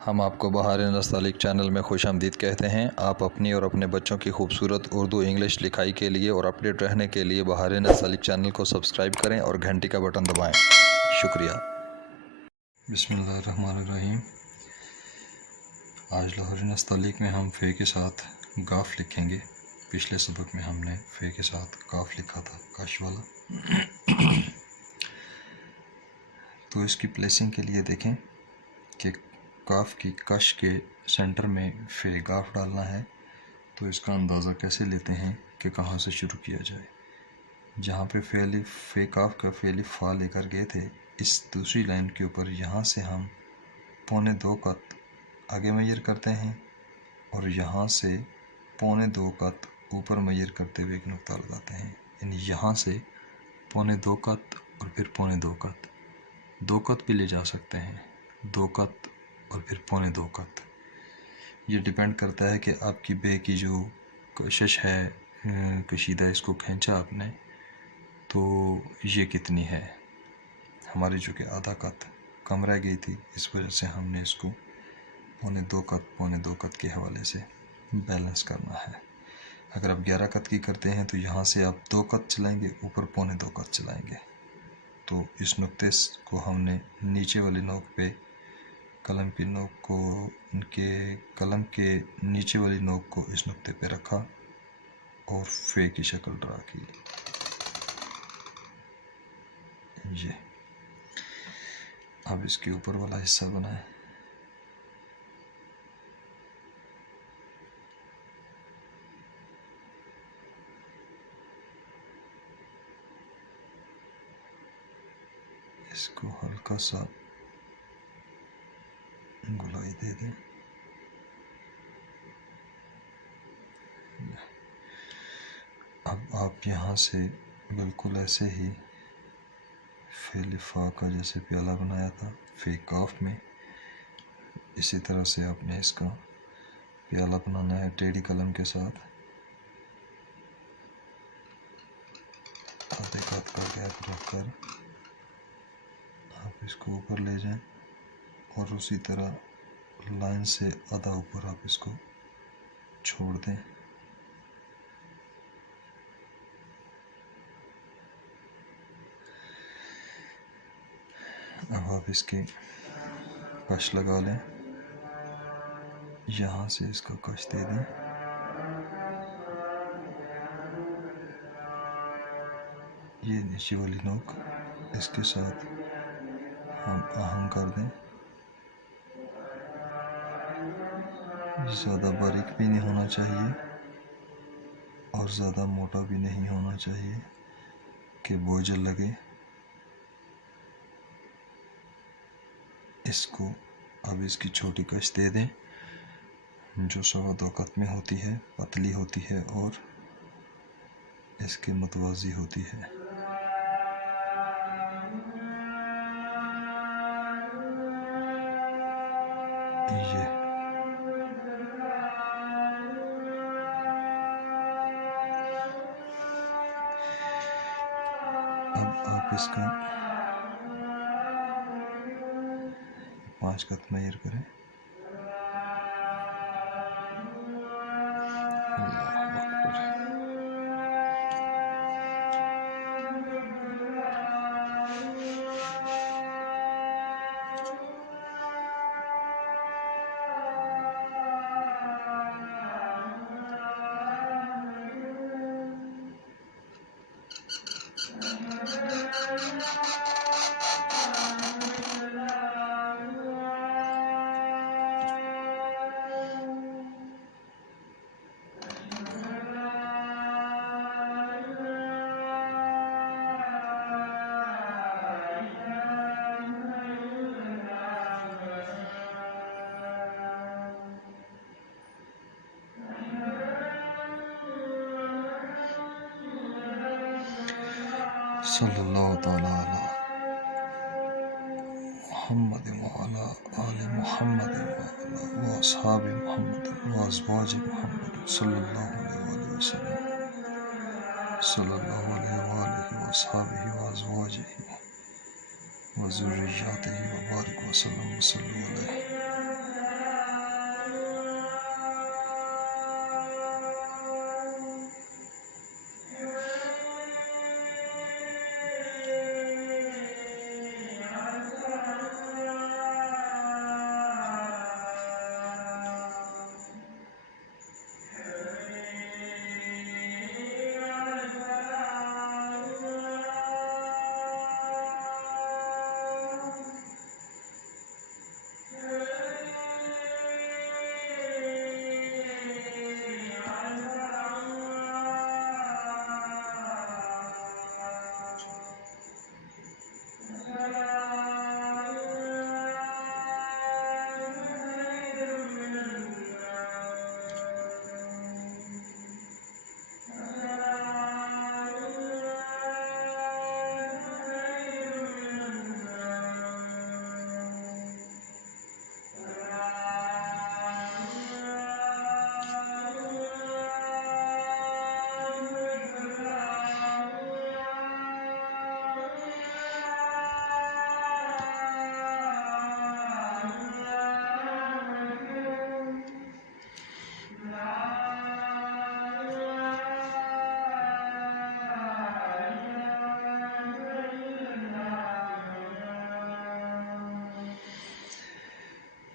हम आपको बहार नस्तालिक चैनल में खुशामदीद कहते हैं। आप अपनी और अपने बच्चों की खूबसूरत उर्दू इंग्लिश लिखाई के लिए और अपडेट रहने के लिए बहार नस्तालिक चैनल को सब्सक्राइब करें और घंटी का बटन दबाएं। शुक्रिया। बिस्मिल्लाहिर्रहमानिर्रहीम। आज लाहौरी नस्तालिक में हम फ़े के साथ गाफ लिखेंगे। पिछले सबक में हमने फ़े के साथ गाफ लिखा था, कश वाला। तो इसकी प्लेसिंग के लिए देखें कि काफ की कश के सेंटर में फ़े गाफ डालना है। तो इसका अंदाज़ा कैसे लेते हैं कि कहाँ से शुरू किया जाए। जहाँ पे फ़े काफ का फ़े फ़ा लेकर गए थे, इस दूसरी लाइन के ऊपर यहाँ से हम 1.25 कत आगे मैयर करते हैं और यहाँ से 1.25 कत ऊपर मैयर करते हुए एक नुक्ता लगाते हैं। यानी यहाँ से 1.25 कत और फिर 1.25 कत, 2 कत भी ले जा सकते हैं, 2 कत और फिर 1.25 कत। ये डिपेंड करता है कि आपकी बे की जो कशिश है, कशीदा इसको खींचा आपने तो ये कितनी है। हमारी जो कि आधा कत कम रह गई थी, इस वजह से हमने इसको 1.25 कत के हवाले से बैलेंस करना है। अगर आप 11 कत की करते हैं तो यहाँ से आप 2 कत चलाएंगे, ऊपर 1.25 कत चलाएंगे। तो इस नुक्ते को हमने नीचे वाली नोक पे कलम की नोक को, उनके कलम के नीचे वाली नोक को इस नुक्ते पे रखा और फ़े की शक्ल ड्रा की। ये अब इसके ऊपर वाला हिस्सा बनाएं। इसको हल्का सा गुलाई दे दें। अब आप यहाँ से बिल्कुल ऐसे ही फ़े लिफ़ा का जैसे प्याला बनाया था फ़े काफ में, इसी तरह से आपने इसका प्याला बनाना है टेढ़ी कलम के साथ। आधे कत का गैप रखकर आप इसको ऊपर ले जाएं और उसी तरह लाइन से आधा ऊपर आप इसको छोड़ दें। अब आप इसकी कश लगा लें, यहाँ से इसका कश दे दें। ये नीचे वाली नोक इसके साथ हम आहंग कर दें। ज़्यादा बारीक भी नहीं होना चाहिए और ज़्यादा मोटा भी नहीं होना चाहिए कि बोझल लगे। इसको अब इसकी छोटी कश दे दें जो 2.25 कत में होती है, पतली होती है और इसके मतवाजी होती है। ये अब आप इसका 5 कत मैयर करें। सल्लल्लाहु तआला अला मुहम्मद व अला आले मुहम्मद व अस्हाबे मुहम्मद व अज़वाजे मुहम्मद सल्लल्लाहु अलैहि वसल्लम सल्लल्लाहु अलैहि व अस्हाबिहि व अज़वाजिहि व ज़ुर्रिय्यातिहि व बारिक व सल्लम व सल्लु अलैहि।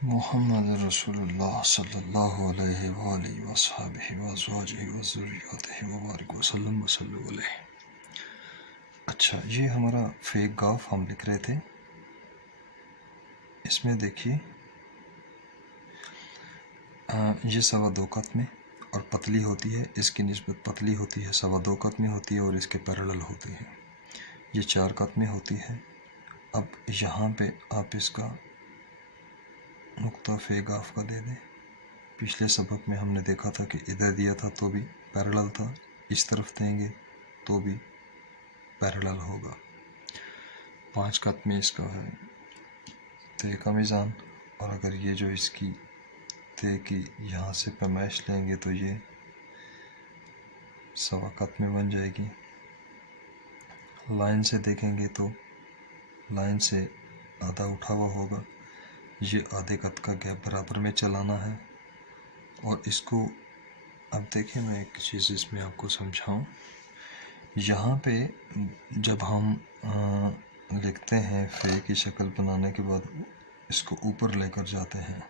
मोहम्मद रसूलुल्लाह सल्लल्लाहु अलैहि वसहबिहि वज़वाजिहि वज़ुर्रिय्यतिहि वबारिक वसल्लम वसल्लु अलैहि। अच्छा, ये हमारा फेक गाफ हम लिख रहे थे। इसमें देखिए ये 2.25 कत में और पतली होती है, इसकी निस्बत पतली होती है, 2.25 कत में होती है और इसके पैरेलल होती है। ये 4 कत में होती है। अब यहाँ पे आप इसका नुक्ता फेक गाफ का दे दें। पिछले सबक में हमने देखा था कि इधर दिया था तो भी पैरेलल था, इस तरफ देंगे तो भी पैरेलल होगा। 5 कत में इसका है ते का मीज़ान, और अगर ये जो इसकी ते की यहाँ से पैमाइश लेंगे तो ये 1.25 कत में बन जाएगी। लाइन से देखेंगे तो लाइन से आधा उठा हुआ होगा, ये आधे कत का गैप बराबर में चलाना है। और इसको अब देखिए, मैं एक चीज़ इसमें आपको समझाऊं। यहाँ पे जब हम लिखते हैं फे की शक्ल बनाने के बाद इसको ऊपर लेकर जाते हैं,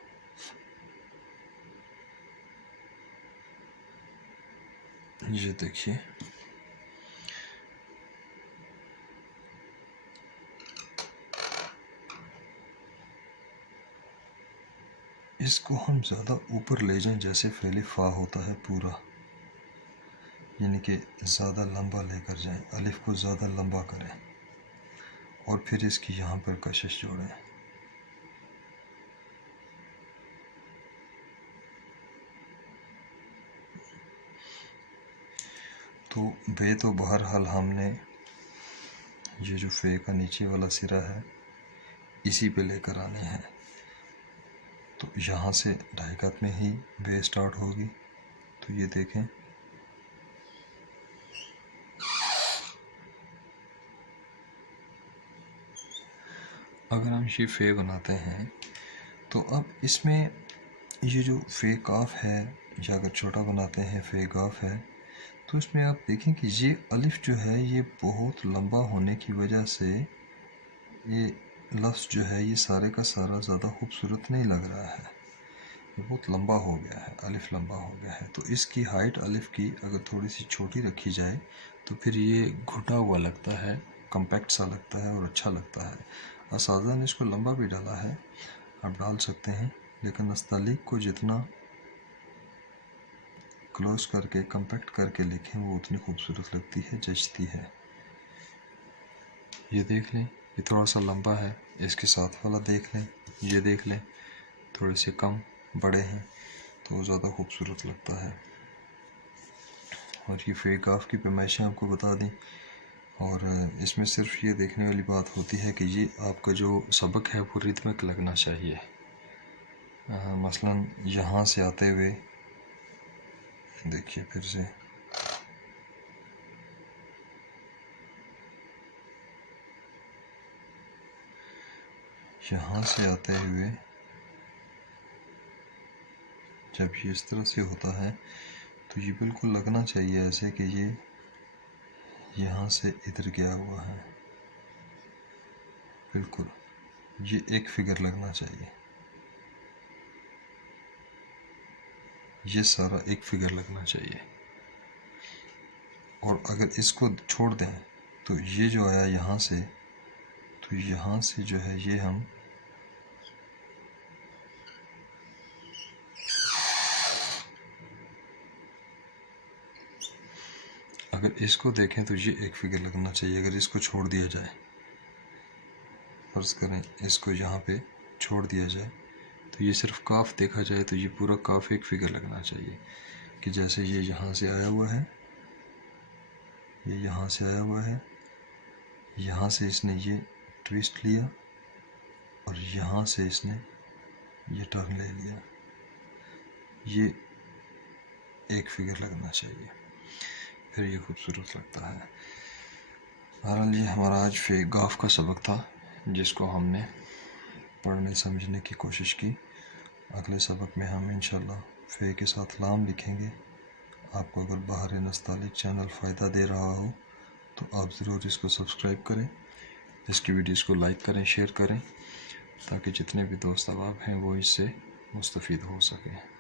ये देखिए इसको हम ज़्यादा ऊपर ले जाएं, जैसे फेली फा होता है पूरा, यानी कि ज़्यादा लंबा लेकर जाएं, अलिफ को ज़्यादा लंबा करें और फिर इसकी यहाँ पर कशिश जोड़ें। तो बे तो बहरहाल हमने ये जो फे का नीचे वाला सिरा है इसी पे लेकर आने हैं। तो यहाँ से 2.5 कत में ही बे स्टार्ट होगी। तो ये देखें, अगर हम ये फे बनाते हैं तो अब इसमें ये जो फे काफ है, या अगर छोटा बनाते हैं फे काफ है, तो इसमें आप देखें कि ये अलिफ जो है ये बहुत लंबा होने की वजह से ये लफ्ज़ जो है ये सारे का सारा ज़्यादा खूबसूरत नहीं लग रहा है, ये बहुत लंबा हो गया है, अलिफ लंबा हो गया है। तो इसकी हाइट अलिफ की अगर थोड़ी सी छोटी रखी जाए तो फिर ये घुटा हुआ लगता है, कम्पैक्ट सा लगता है और अच्छा लगता है। असादा ने इसको लंबा भी डाला है, आप डाल सकते हैं, लेकिन नस्तालिक को जितना क्लोज करके कम्पैक्ट करके लिखें वो उतनी खूबसूरत लगती है, जचती है। ये देख लें, ये थोड़ा सा लंबा है, इसके साथ वाला देख लें, ये देख लें, थोड़े से कम बड़े हैं तो ज़्यादा खूबसूरत लगता है। और ये फेक गाफ की पैमाइशें आपको बता दी। और इसमें सिर्फ ये देखने वाली बात होती है कि ये आपका जो सबक है वो रिदमिक लगना चाहिए। मसलन यहाँ से आते हुए देखिए, फिर से यहाँ से आते हुए जब ये इस तरह से होता है तो ये बिल्कुल लगना चाहिए ऐसे कि ये यहाँ से इधर गया हुआ है, बिल्कुल ये एक फिगर लगना चाहिए, ये सारा एक फिगर लगना चाहिए। और अगर इसको छोड़ दें तो ये जो आया यहाँ से, तो यहाँ से जो है ये हम अगर इसको देखें तो ये एक फिगर लगना चाहिए। अगर इसको छोड़ दिया जाए, फर्ज करें इसको यहाँ पे छोड़ दिया जाए, तो ये सिर्फ काफ देखा जाए तो ये पूरा काफ एक फिगर लगना चाहिए। कि जैसे ये यहाँ से आया हुआ है, ये यहाँ से आया हुआ है, यहाँ से इसने ये ट्विस्ट लिया और यहाँ से इसने ये टर्न ले लिया, ये एक फिगर लगना चाहिए, फिर ये खूबसूरत लगता है। बहरहाल ये हमारा आज फे गाफ का सबक था, जिसको हमने पढ़ने समझने की कोशिश की। अगले सबक में हम इंशाल्लाह फे के साथ लाम लिखेंगे। आपको अगर बाहर नस्तालिक चैनल फ़ायदा दे रहा हो तो आप ज़रूर इसको सब्सक्राइब करें, इसकी वीडियोस को लाइक करें, शेयर करें ताकि जितने भी दोस्त अहबाब हैं वो इससे मुस्तफ़ीद हो सकें।